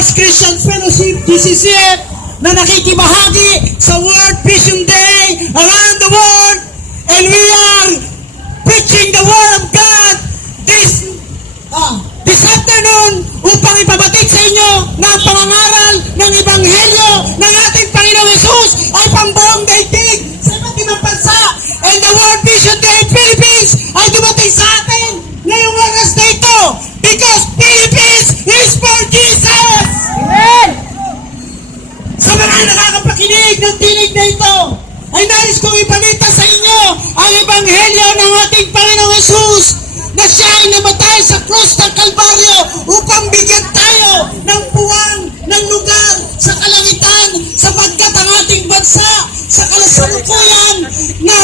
God's Christian Fellowship, GCCF, na nakikibahagi sa World Vision Day around the world. And we are preaching the Word of God this afternoon upang ipabatid sa inyo na ang pangangaral ng Ebanghelyo ng ating Panginoong Hesus ay pambuong daigdig sa iba't ibang bansa. And the World Vision Day Philippines ay dumating sa atin ngayong oras na ito because Philippines is for Jesus! Amen! Sa mga nakakapakinig ng tinig na ito, ay nais kong ibalita sa inyo ang Ebanghelyo ng ating Panginoong Hesus na siya ay namatay sa krus ng Kalbaryo upang bigyan tayo ng puwang ng lugar sa kalangitan sapagkat ang ating bansa sa kasalukuyan na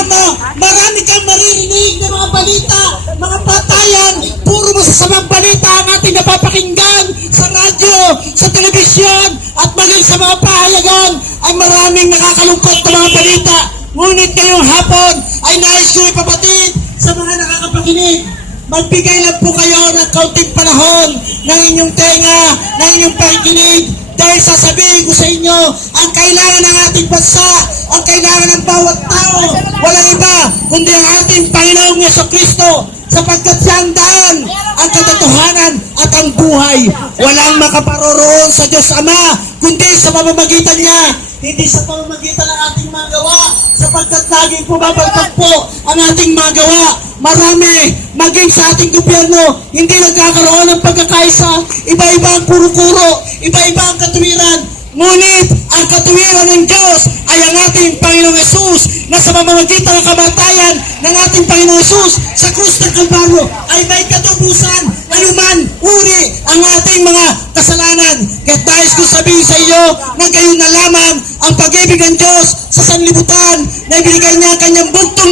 marami kang maririnig na mga balita, mga patayan, puro masasamang balita ang ating napapakinggan sa radyo, sa telebisyon at maging sa mga pahayagan ay maraming nakakalungkot na mga balita. Ngunit ngayong hapon ay nais ko ipabatid sa mga nakakapakinig. Magbigay lang po kayo ng kaunting panahon ng inyong tenga, ng inyong pakikinig dahil sasabihin ko sa inyo ang kailangan ng ating bansa, ang kailangan ng bawat tao, walang iba kundi ang ating Panginoong Jesucristo sapagkat siya ang daan, ang katotohanan at ang buhay. Walang makaparoroon sa Diyos Ama kundi sa pamamagitan niya, hindi sa pamamagitan ng ating mga gawa sapagkat laging pumabagpag po ang ating mga gawa. Marami, maging sa ating gobyerno, hindi nagkakaroon ng pagkakaisa. Iba-iba ang kuro-kuro, iba-iba ang katuwiran. Ngunit ang katuwiran ng Diyos ay ang ating Panginoong Hesus na sa pamamagitan ng kamatayan ng ating Panginoong Hesus sa krus ng Kalbaryo ay may katubusan anuman uri ang ating mga kasalanan. Kaya nais ko sabihin sa iyo na gayon na lamang ang pag-ibig ng Diyos sa sanlibutan na ibigay niya ang kanyang bugtong